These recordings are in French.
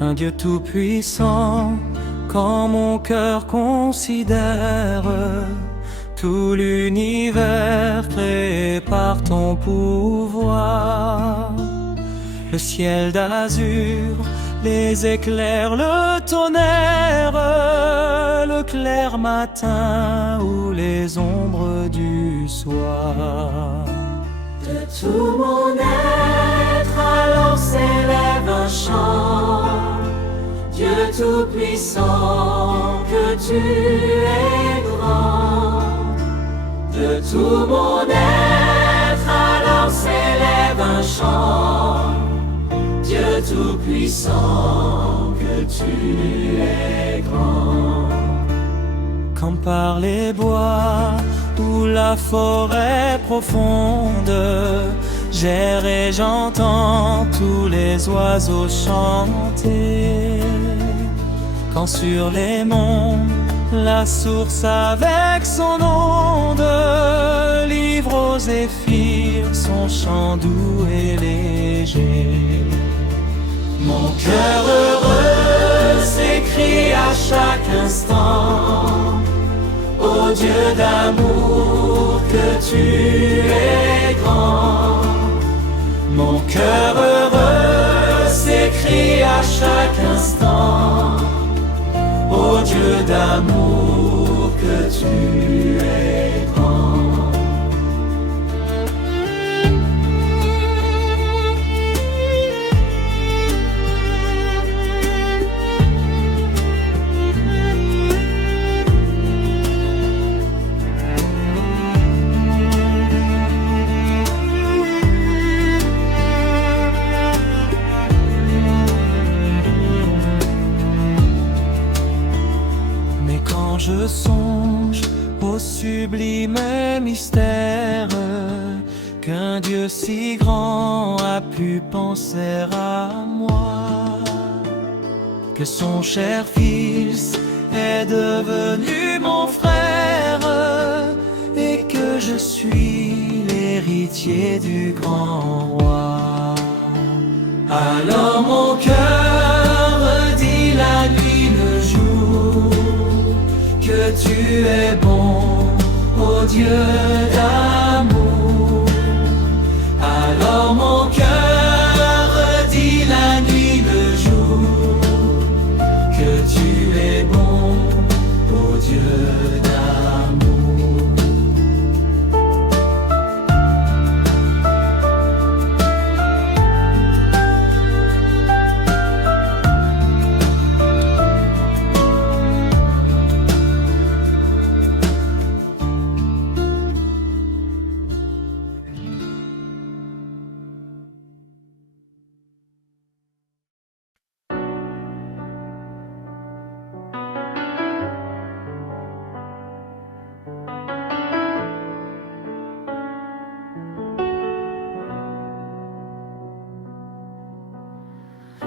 un Dieu tout-puissant. Quand mon cœur considère tout l'univers créé par ton pouvoir, le ciel d'azur, les éclairs, le tonnerre, le clair matin ou les ombres du soir. De tout mon être alors s'élève un chant, Dieu tout-puissant, que tu es grand. De tout mon être alors s'élève un chant, Dieu tout-puissant, que tu es grand. Quand par les bois ou la forêt profonde, j'erre et j'entends tous les oiseaux chanter. Quand sur les monts, la source avec son onde livre aux zéphyrs son chant doux et léger. Mon cœur heureux s'écrie à chaque instant: ô Dieu d'amour, que tu es grand. Mon cœur heureux s'écrie à chaque instant: ô Dieu d'amour, que tu es grand. Je songe au sublime mystère qu'un Dieu si grand a pu penser à moi, que son cher Fils est devenu mon frère et que je suis l'héritier du grand roi. Alors mon cœur dit la nuit, le jour, que tu es bon, ô Dieu d'amour. Alors mon cœur dit la nuit, le jour, que tu es bon, ô Dieu d'amour.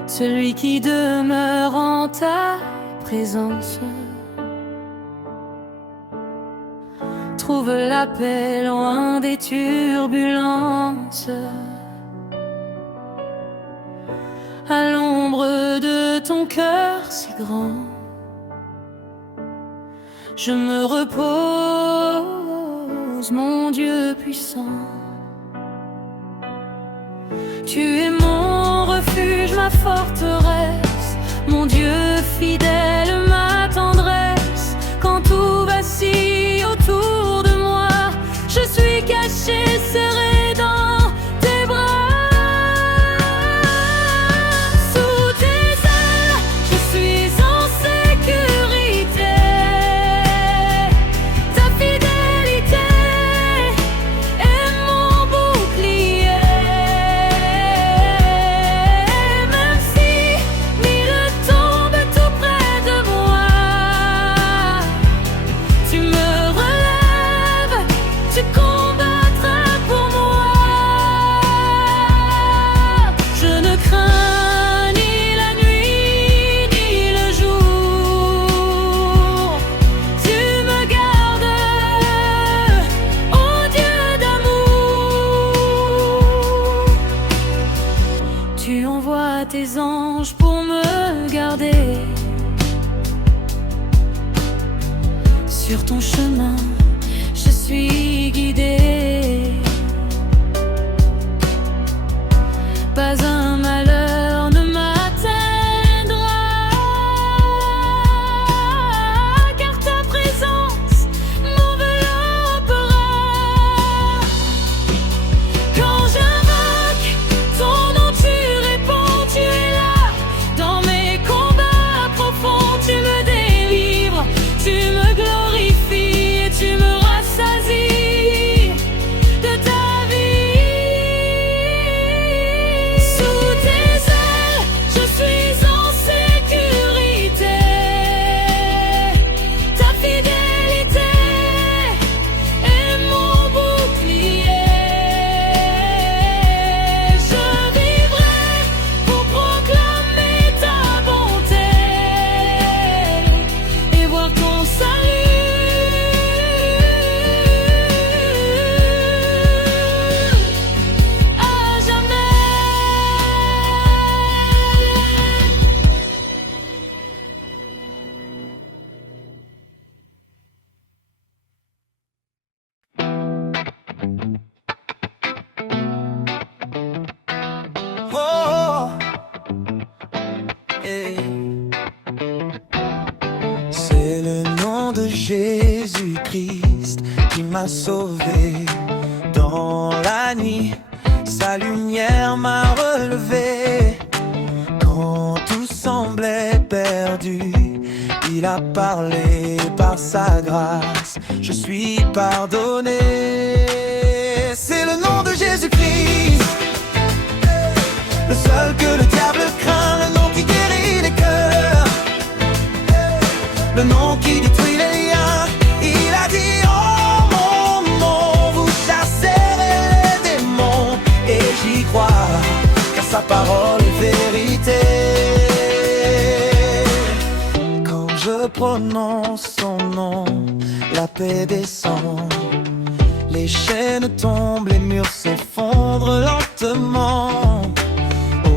Celui qui demeure en ta présence trouve la paix loin des turbulences. À l'ombre de ton cœur si grand, je me repose, mon Dieu puissant. Tu es mon refuge, ma forteresse, mon Dieu fidèle, ma tendresse. Quand tout vacille autour de moi, je suis caché, serré dans tes bras. Sous tes ailes, je suis en sécurité. Ta fidélité est mon bouclier. Même si mille tombent tout près de moi, tu me relèves, tu combattras pour Tu envoies tes anges pour me garder. Sur ton chemin, je suis guidée. Pas un malheur ne m'atteindra, car ta présence m'enveloppera. Quand j'invoque ton nom, tu réponds, tu es là. Dans mes combats profonds, tu me délivres, tu me glorifies et tu me rassasies de ta vie. Sous tes ailes, je suis en sécurité. Ta fidélité est mon bouclier. Je vivrai pour proclamer ta bonté et voir ton salut à jamais. Oh, eh. C'est le nom de Jésus-Christ qui m'a sauvé. Dans la nuit, sa lumière m'a relevé. Quand tout semblait perdu, il a parlé par sa grâce. Je suis pardonné. C'est le nom de Jésus-Christ, le seul que le diable craint, le nom qui guérit les cœurs, le nom qui détruit les liens. Il a dit oh mon nom, vous chasserez les démons. Et j'y crois, car sa parole est vérité. Quand je prononce son nom, la paix descend. Les chaînes tombent, les murs s'effondrent lentement.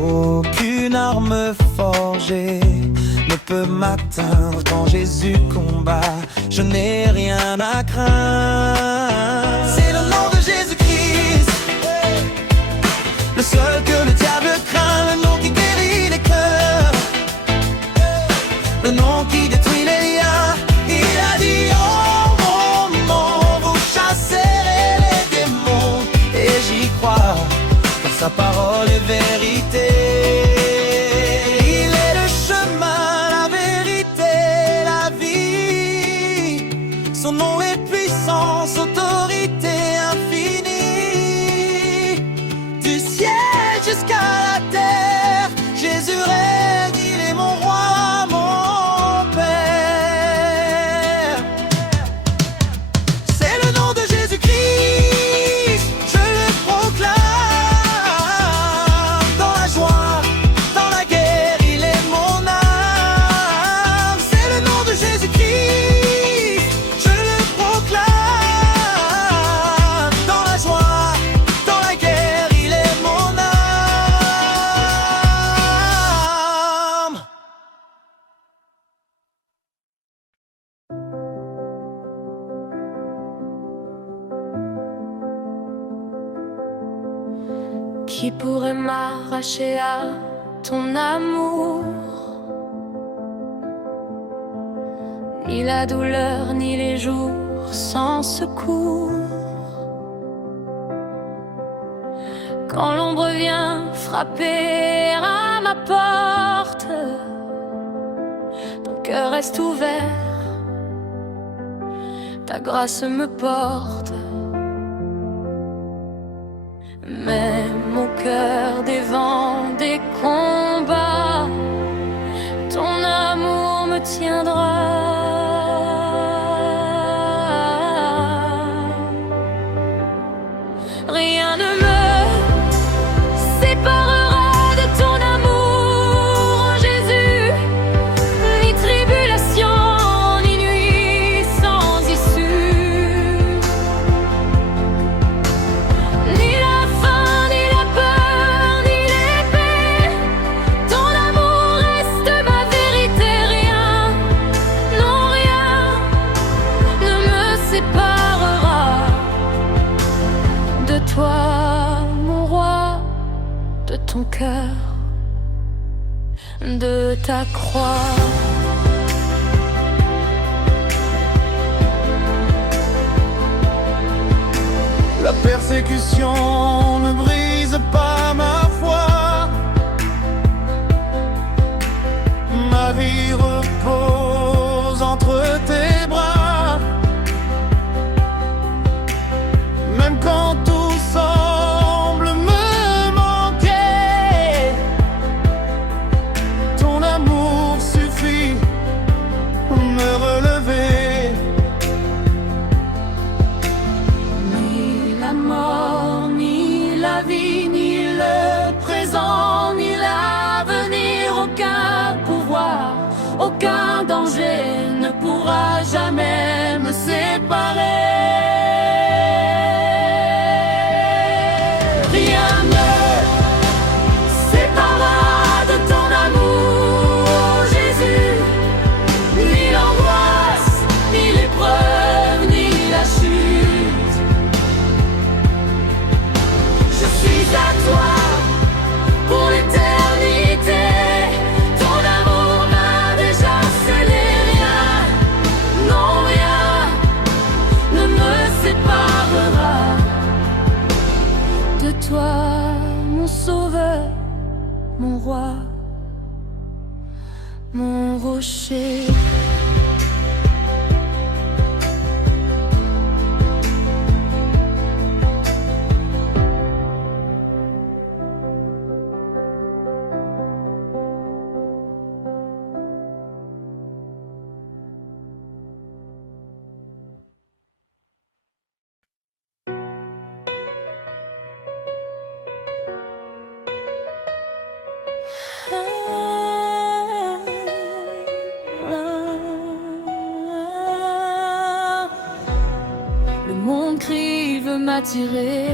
Aucune arme forgée ne peut m'atteindre. Quand Jésus combat, je n'ai rien à craindre. C'est le nom de Jésus-Christ, le seul que le diable craint, le nom qui guérit les cœurs, le nom qui détruit les liens. Il a dit oh mon nom, vous chasserez les démons. Et j'y crois, car sa parole est vérité. Il est le chemin, la vérité, la vie. Son nom est puissance, autorité infinie. Du ciel jusqu'à la terre, Jésus règne, il est mon roi, mon Père. C'est le nom de Jésus-Christ, je le proclame. Dans la joie, dans la guerre, il est mon âme. C'est le nom de Jésus-Christ, je le proclame. Dans la joie, dans la guerre, il est mon âme. Qui pourrait m'arracher à ton amour? Ni la douleur, ni les jours sans secours. Quand l'ombre vient frapper à ma porte, ton cœur reste ouvert, ta grâce me porte. Même au cœur des vents, des combats, ton amour me tiendra. Rien ne me séparera de ton amour, Jésus. Ni tribulation, ni nuit sans issue, ni la faim, ni la peur, ni l'épée de ta croix. La persécution ne brise pas ma foi. Ma vie repose entre tes bras. Même quand tout semble me manquer, ton amour suffit pour me relever. Ni la mort, ni la vie, ni le présent, ni l'avenir, aucun pouvoir, aucun danger ne pourra jamais me séparer. Rien ne séparera de ton amour, Jésus. Ni l'angoisse, ni l'épreuve, ni la chute. Je suis à toi pour l'éternité. Ton amour m'a déjà scellé. Rien, non rien, ne me séparera de toi, mon sauveur, mon roi, mon rocher. Le monde crie, veut m'attirer,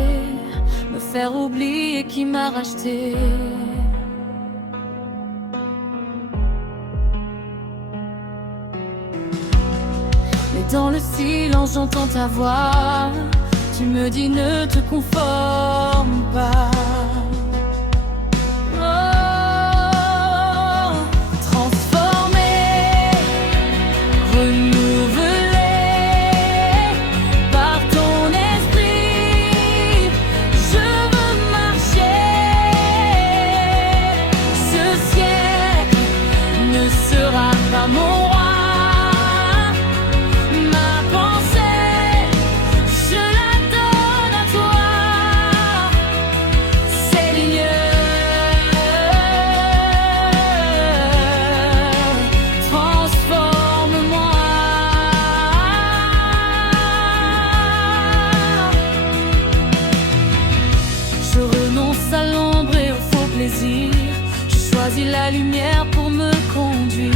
me faire oublier qui m'a racheté. Mais dans le silence j'entends ta voix, tu me dis ne te conforme pas. La lumière pour me conduire.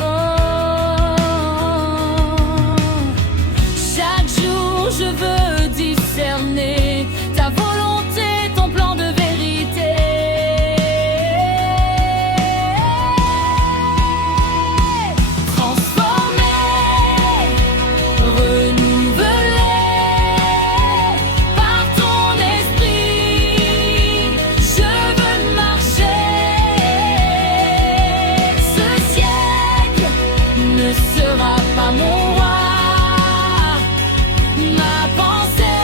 Oh, chaque jour je veux discerner ta volonté, ton plan de vérité. Transformer, renouveler par ton esprit. Sera pas mon roi, ma pensée,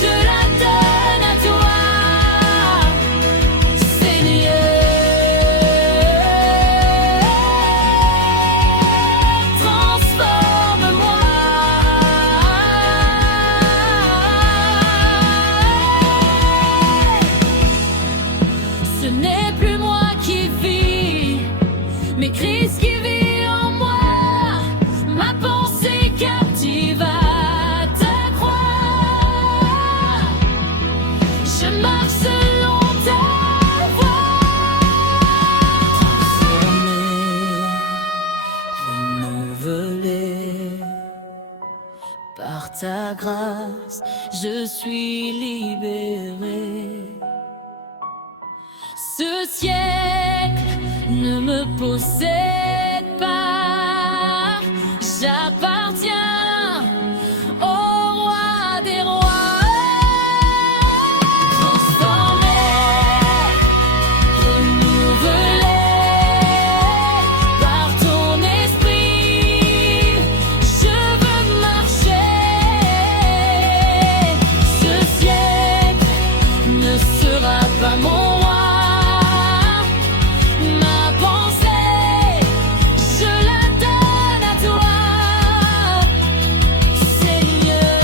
je la donne à toi, Seigneur. Transforme-moi. Ce n'est plus moi qui vis, mais Christ qui vit. Ma pensée captive à ta croix, je marche selon ta voie. Transformé, renouvelé, par ta grâce, je suis libéré. Ce siècle ne me possède pas, j'appartiens au roi des rois. Transformé, sera pas mon roi. Ma pensée, je la donne à toi, Seigneur.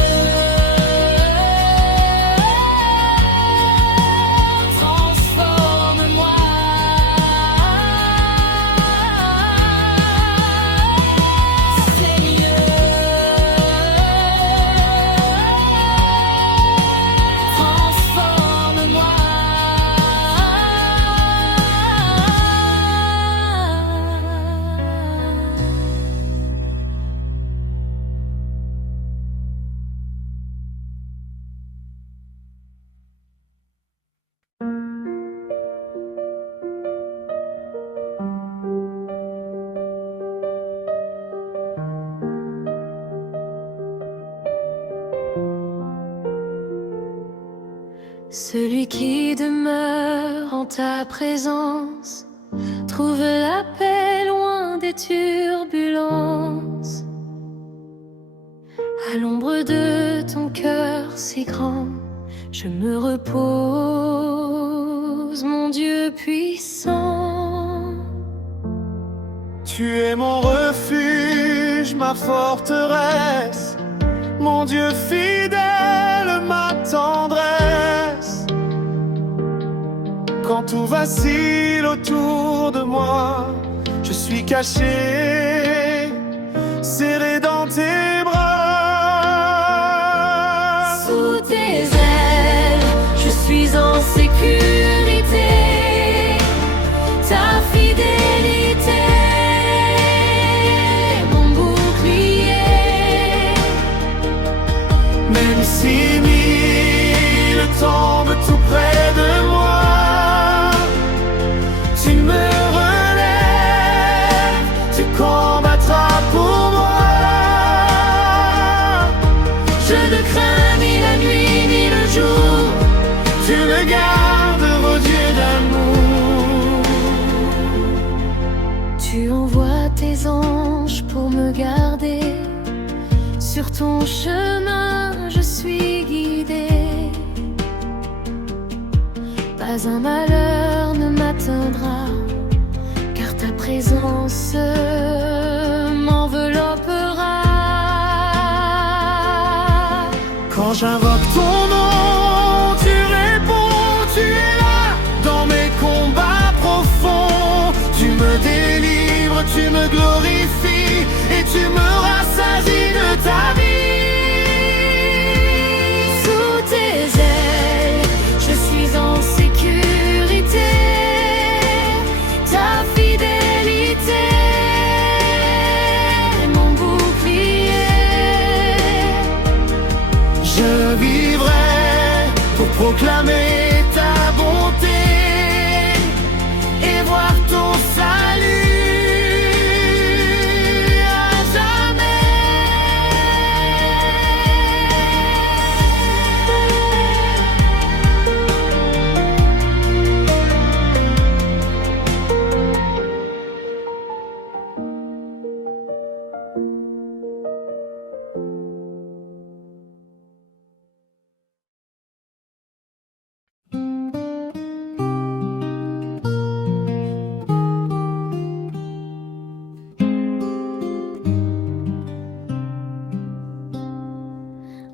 Transforme-moi. Celui qui demeure en ta présence trouve la paix loin des turbulences. À l'ombre de ton cœur si grand, je me repose, mon Dieu puissant. Tu es mon refuge, ma forteresse, mon Dieu fidèle, ma tendresse. Quand tout vacille autour de moi, je suis caché, serré dans tes bras. Sous tes ailes, je suis en sécurité. Ta fidélité, mon bouclier. Même si mille tombent tout près de moi, tu me relèves, tu combattras pour moi. Je ne crains ni la nuit ni le jour, tu me gardes, ô Dieu d'amour. Tu envoies tes anges pour me garder. Sur ton chemin, je suis guidé. Pas un malheur ne m'atteindra, car ta présence m'enveloppera. Quand j'invoque ton nom, tu réponds, tu es là. Dans mes combats profonds, tu me délivres, tu me glorifies et tu me rassasies de ta vie. Sous tes ailes, je suis en sécurité. Ta fidélité, mon bouclier. Je vivrai pour proclamer ta bonté et voir ton salut à jamais.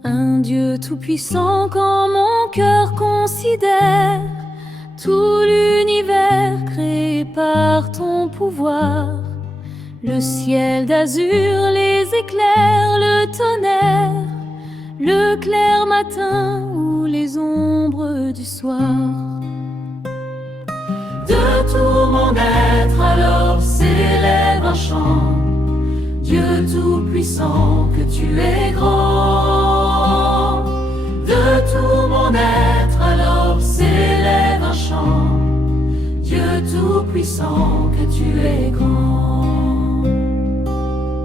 Un Dieu tout-puissant quand mon cœur considère tout l'univers créé par ton pouvoir. Le ciel d'azur, les éclairs, le tonnerre, le clair matin ou les ombres du soir. De tout mon être alors s'élève un chant. Dieu tout-puissant, que tu es grand. De tout mon être alors s'élève un chant. Dieu tout-puissant, que tu es grand.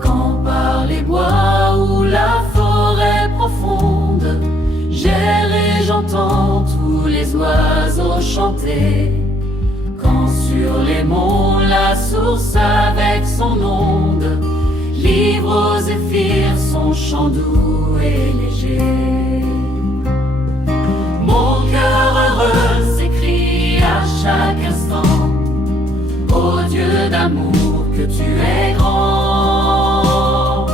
Quand par les bois ou la forêt profonde, j'erre et j'entends tous les oiseaux chanter. Quand sur les monts la source avec son onde livre aux zéphyrs son chant doux et léger. Mon cœur cœur heureux s'écrie à chaque instant: ô Dieu d'amour, que tu es grand.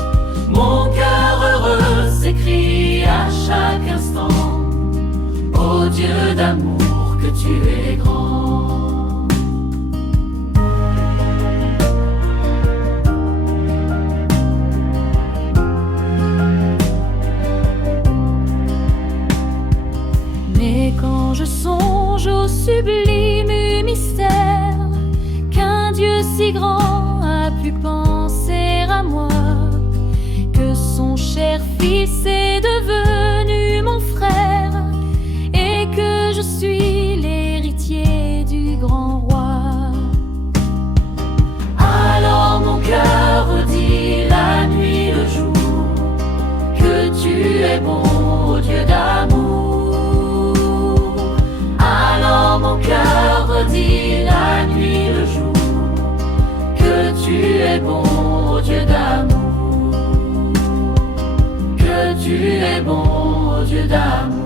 Mon cœur heureux s'écrie à chaque instant: ô Dieu d'amour, que tu es grand. Mais quand je songe au sublime mystère qu'un Dieu si grand a pu penser à moi, que son cher Fils est devenu mon frère, et que je suis l'héritier du grand roi, alors mon cœur redit la nuit le jour que tu es bon, ô Dieu d'amour. Alors mon cœur redit la nuit le jour que tu es bon, ô Dieu d'amour, que tu es bon, ô Dieu d'amour.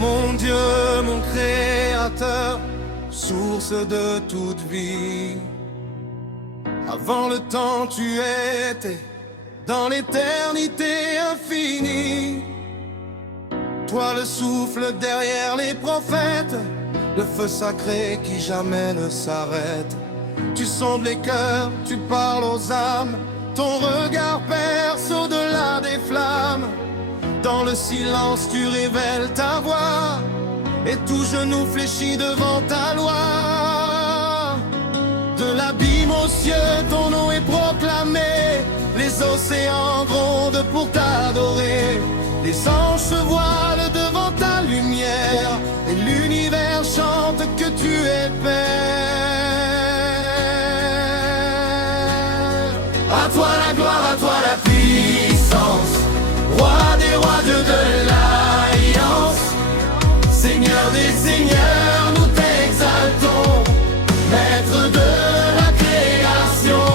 Mon Dieu, mon Créateur, source de toute vie. Avant le temps, tu étais dans l'éternité infinie. Toi, le souffle derrière les prophètes, le feu sacré qui jamais ne s'arrête. Tu sondes les cœurs, tu parles aux âmes, ton regard perce au-delà des flammes. Dans le silence, tu révèles ta voix, et tout genou fléchit devant ta loi. De l'abîme aux cieux, ton nom est proclamé, les océans grondent pour t'adorer. Les anges se voilent devant ta lumière, et l'univers chante que tu es Père. À toi la gloire, à toi la puissance, Roi des rois, Dieu de l'alliance, Seigneur des seigneurs, nous t'exaltons, Maître de la création.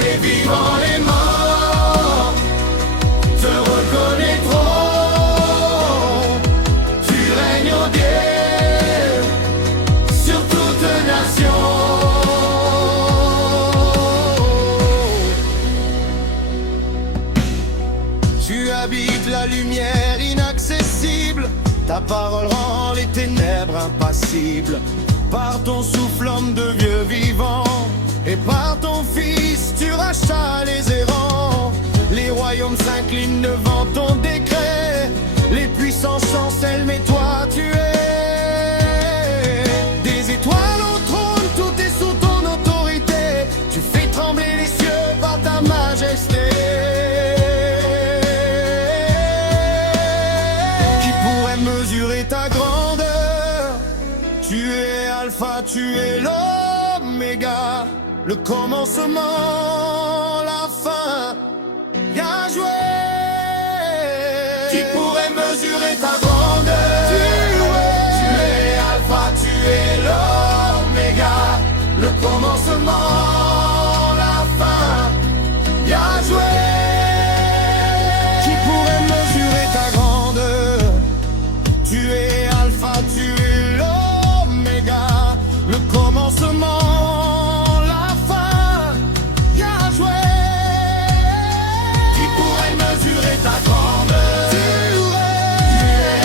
Les vivants, les morts te reconnaîtront. Tu règnes, ô Dieu, sur toute nation. Tu habites la lumière inaccessible, ta parole rend les ténèbres impassibles. Par ton souffle, homme de Dieu vivant, et par ton Fils, tu rachètes les errants. Les royaumes s'inclinent devant ton décret, les puissants chancellent, mais toi tu es. Des étoiles au trône, tout est sous ton autorité. Tu fais trembler les cieux par ta majesté. Mesurer ta grandeur, tu es Alpha, tu es l'Oméga, le commencement, la fin, Yahweh. Qui pourrait mesurer ta grandeur? Tu es Alpha, tu es l'Oméga, le commencement, la fin, Yahweh. Qui pourrait mesurer ta grandeur? Tu es Alpha, tu es l'Oméga, le commencement, la fin, Yahweh. Qui pourrait mesurer ta grandeur? Tu es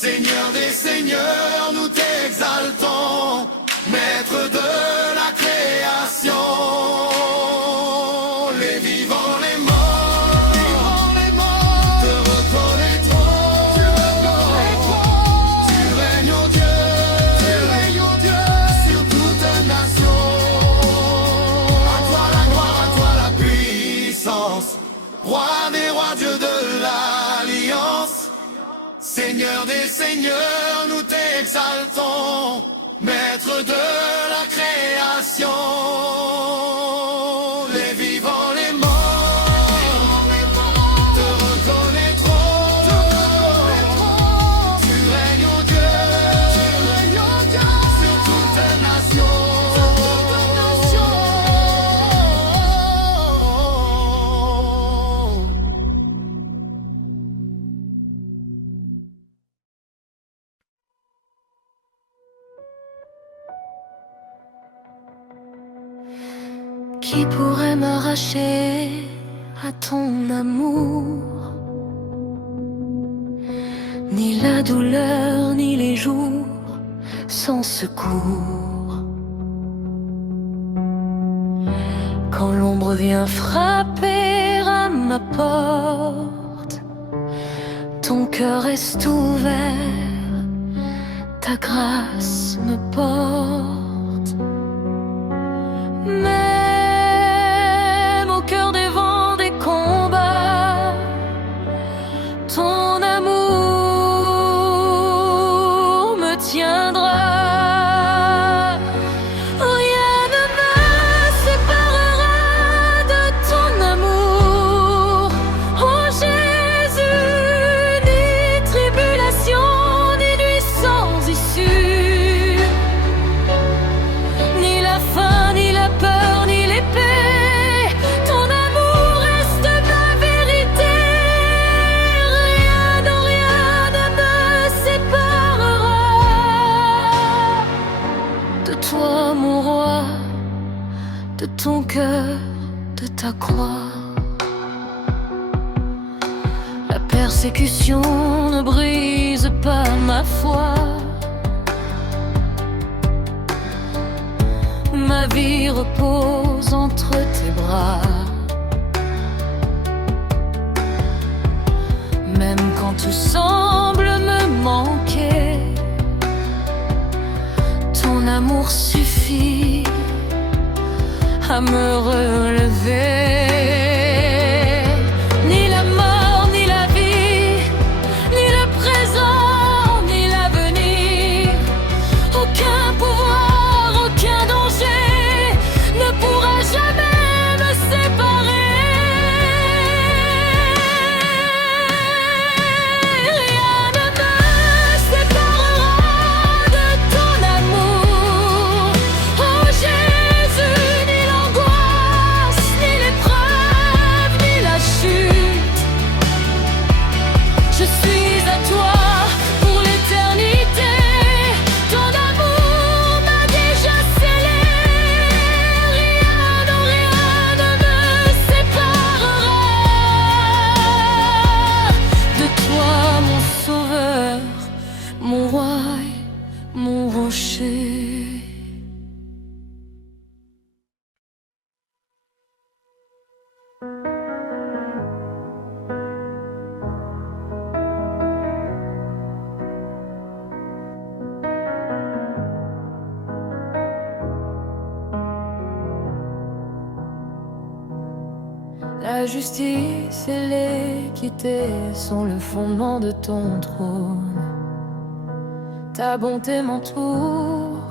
Seigneur des seigneurs, nous t'exaltons, Maître de la création. Les vivants, les morts, te reconnaîtront. Tu règnes, ô Dieu, sur toute nation. À toi la gloire, à toi la puissance, Roi des rois, Dieu de l'alliance. Seigneur des seigneurs, nous t'exaltons, Maître de la création. Les vivants, les morts, te reconnaîtront. Tu règnes, ô Dieu, sur toute nation. Qui pourrait m'arracher à ton amour? Ni la douleur, ni les jours sans secours. Quand l'ombre vient frapper à ma porte, ton cœur reste ouvert, ta grâce me porte. Même au cœur des vents, des combats, ton amour me tiendra. Rien ne me séparera de ton amour, oh Jésus. Ni tribulation, ni nuit sans issue, ni la faim, ni la peur, ni l'épée, ton amour reste ma vérité. Rien, non, rien ne me séparera de toi, mon roi, de ton cœur, de ta croix. La persécution ne brise pas ma foi. Ma vie repose entre tes bras. Même quand tout semble me manquer, ton amour suffit à me relever. Ni la mort, ni la vie, ni le présent, ni l'avenir, aucun pouvoir, aucun danger ne pourra jamais me séparer. Rien ne me séparera de ton amour, oh Jésus. Ni l'angoisse, ni l'épreuve, ni la chute, je suis à toi pour l'éternité. Ton amour m'a déjà scellé. Rien, non, rien ne me séparera de toi, mon sauveur, mon roi, mon rocher. La justice et l'équité sont le fondement de ton trône. Ta bonté m'entoure,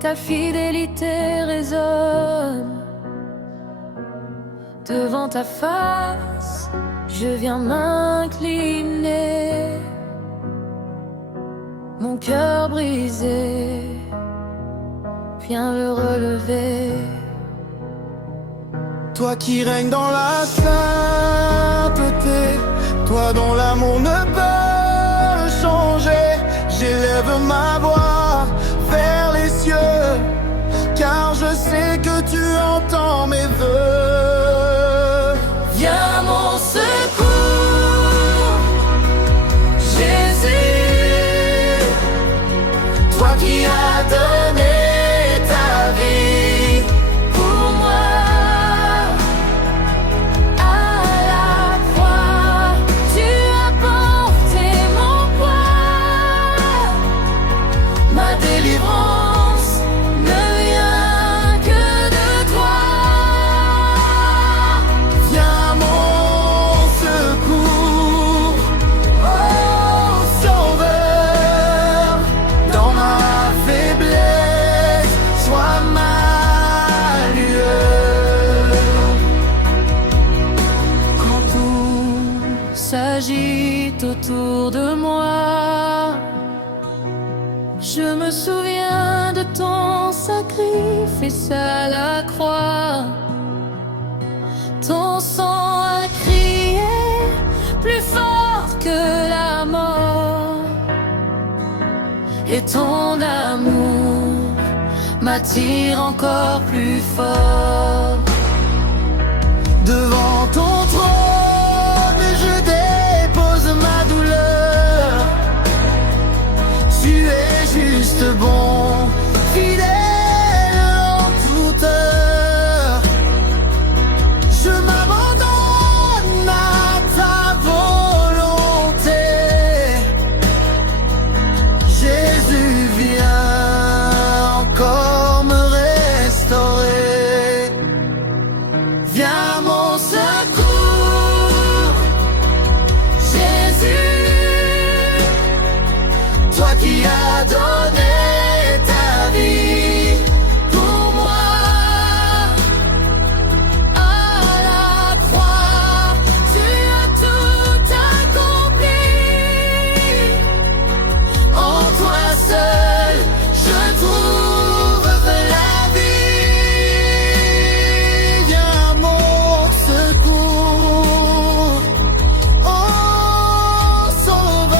ta fidélité résonne. Devant ta face, je viens m'incliner. Mon cœur brisé, viens le relever. Toi qui règnes dans la sainteté, toi dont l'amour ne peut changer, j'élève ma voix vers les cieux, car je sais que tu entends mes vœux. Viens mon secours, Jésus. qui as donné ta vie pour moi. À la croix, tu as porté mon poids. Ma délivrance Ne vient que de toi. vient mon secours, oh Sauveur, dans ma faiblesse, sois ma lueur. Quand tout s'agite autour de moi, je me souviens de ton sacrifice à la croix. Ton sang a crié plus fort que la mort, et ton amour m'attire encore plus fort. Devant ton trône, je dépose ma douleur. Tu es juste bon, fidèle en toute heure. Je m'abandonne à ta volonté. Jésus, viens encore me restaurer. Viens à mon secours, Jésus, toi qui as donné ta vie pour moi. À la croix, tu as tout accompli. En toi seul, je trouve la vie. Viens à mon secours, oh Sauveur.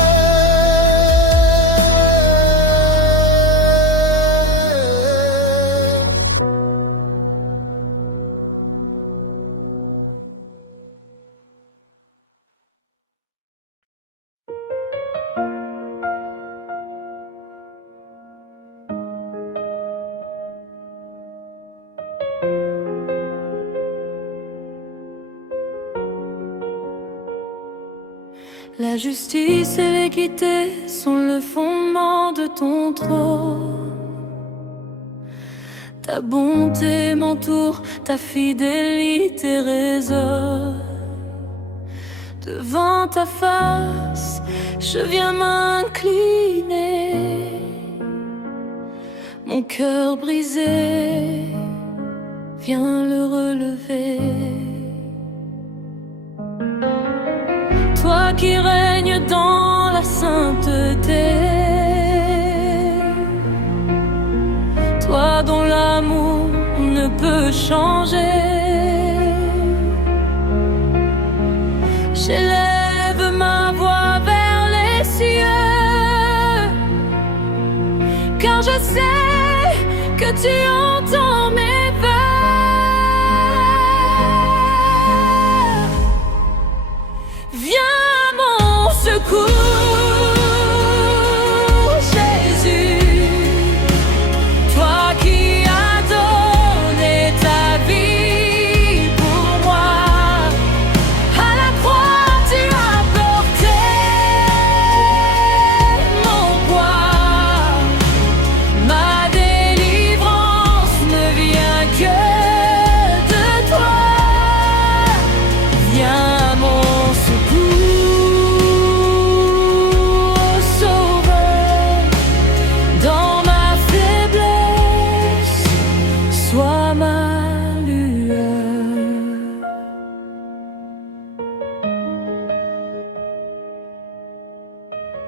La justice et l'équité sont le fondement de ton trône. Ta bonté m'entoure, ta fidélité résonne. Devant ta face, je viens m'incliner. Mon cœur brisé, viens le relever. Toi qui règnes dans la sainteté, toi dont l'amour ne peut changer, j'élève ma voix vers les cieux, car je sais que tu entends mes vœux. Viens à mon secours, Jésus, toi qui as donné ta vie pour moi. À la croix, tu as porté mon poids. Ma délivrance ne vient que de toi. Viens à mon secours, Sauveur, dans ma faiblesse, sois ma lueur.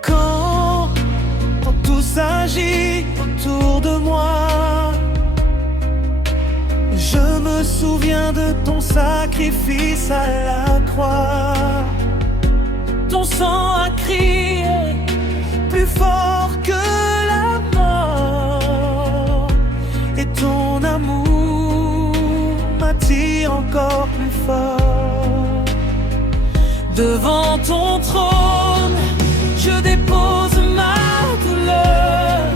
Quand tout s'agit autour de moi, je me souviens de ton sacrifice à la croix. Ton sang a crié plus fort que la mort, et ton amour m'attire encore plus fort. Devant ton trône, je dépose ma douleur.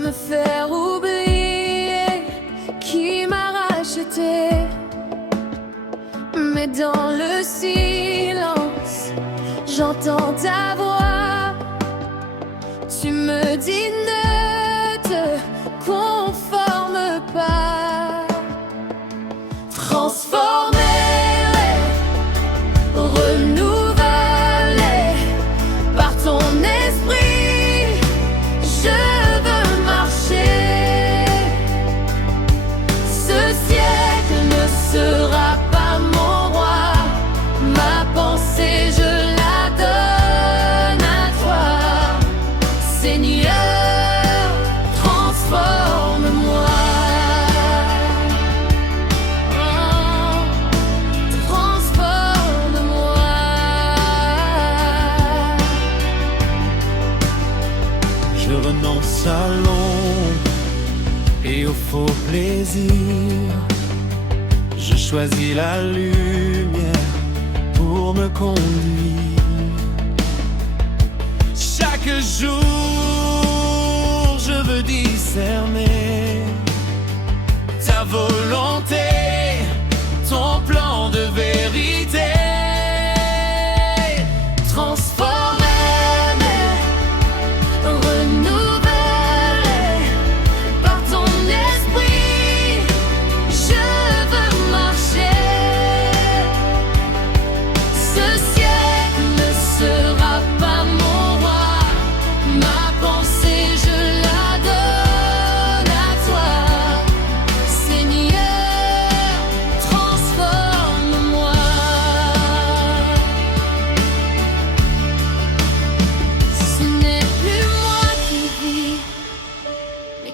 me faire oublier qui m'a racheté. Mais dans le silence, j'entends ta voix. Tu me dis ne te conforme pas. Transformé, renouvelé par ton esprit, je veux marcher. Ce siècle ne sera pas mon roi. Ma pensée, je la donne à toi. Seigneur, transforme-moi. Je renonce à l'ombre et au faux plaisir. Je choisis la lumière pour me conduire. Chaque jour, je veux discerner ta volonté, ton plan de vérité.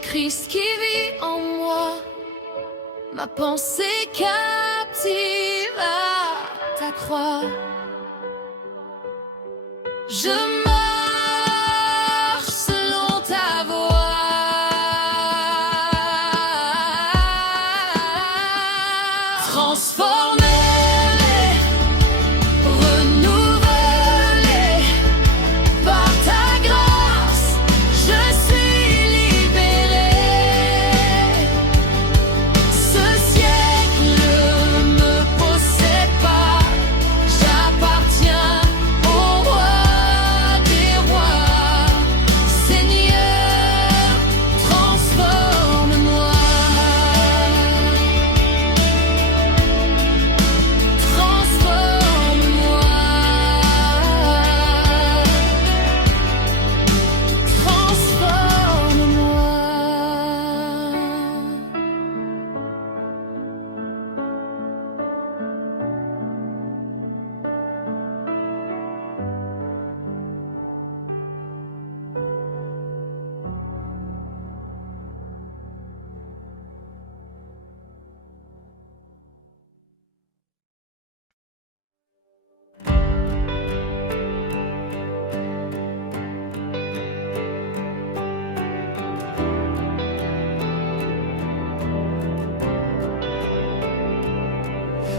Christ qui vit en moi, ma pensée captive à ta croix. Je marche selon ta voie. Transformé, renouvelé par ta grâce, je suis libéré. Ce siècle ne me possède pas, j'appartiens au roi des rois. Seigneur, transforme-moi.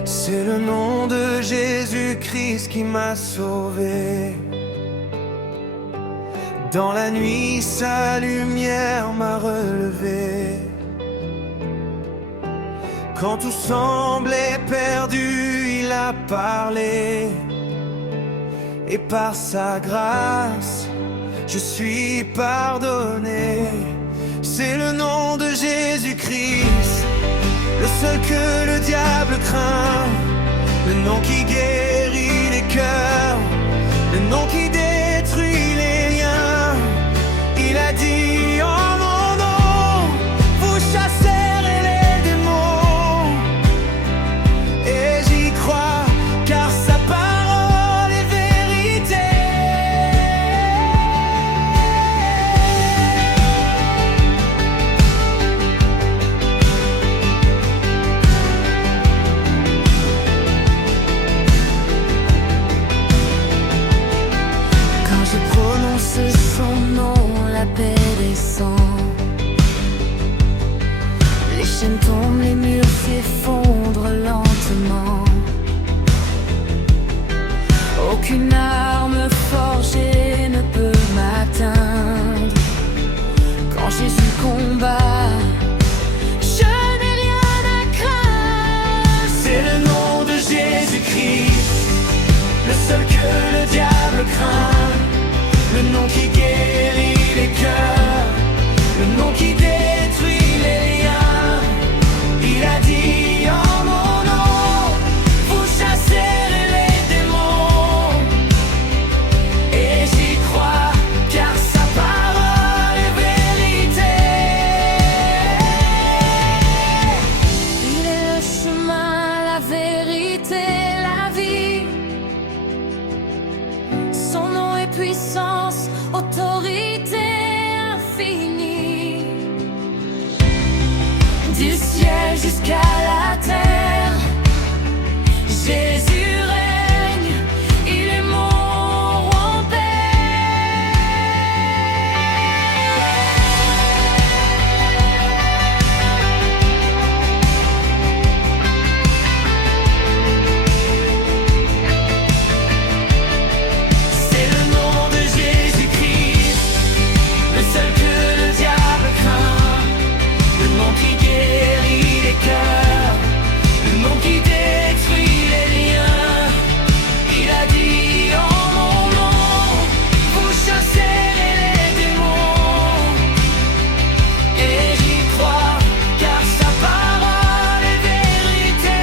C'est le nom de Jésus-Christ qui m'a sauvé. Dans la nuit, sa lumière m'a relevé. Quand tout semblait perdu, il a parlé. Et par sa grâce, je suis pardonné. C'est le nom de Jésus-Christ, le seul que le diable craint, le nom qui guérit les cœurs, le nom qui détruit les liens. Il a dit en mon nom, vous chasserez les démons. Et j'y crois, car sa parole est vérité. Son nom, la paix descend. Les chaînes tombent, les murs s'effondrent lentement. Aucune arme forgée ne peut m'atteindre. Quand Jésus nom qui guérit les cœurs, le nom qui détruit les liens. Il a dit en mon nom, vous chasserez les démons. Et j'y crois, car sa parole est vérité. Il est le chemin, la vérité, la vie. Son nom est puissance, autorité infinie. Du ciel jusqu'à la terre, Jésus règne, il est mon roi en C'est le nom de Jésus-Christ, le seul que le diable craint. Le nom qui guérit les cœurs, le nom qui détruit les liens. Il a dit en mon nom, vous chasserez les démons. Et j'y crois, car sa parole est vérité.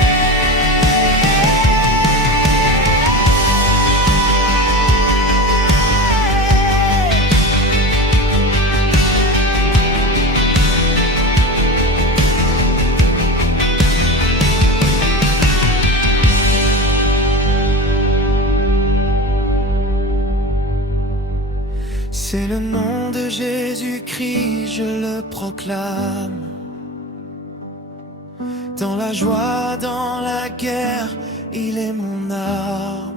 C'est le nom de Jésus-Christ, je le proclame. Dans la joie, dans la guerre, il est mon arme.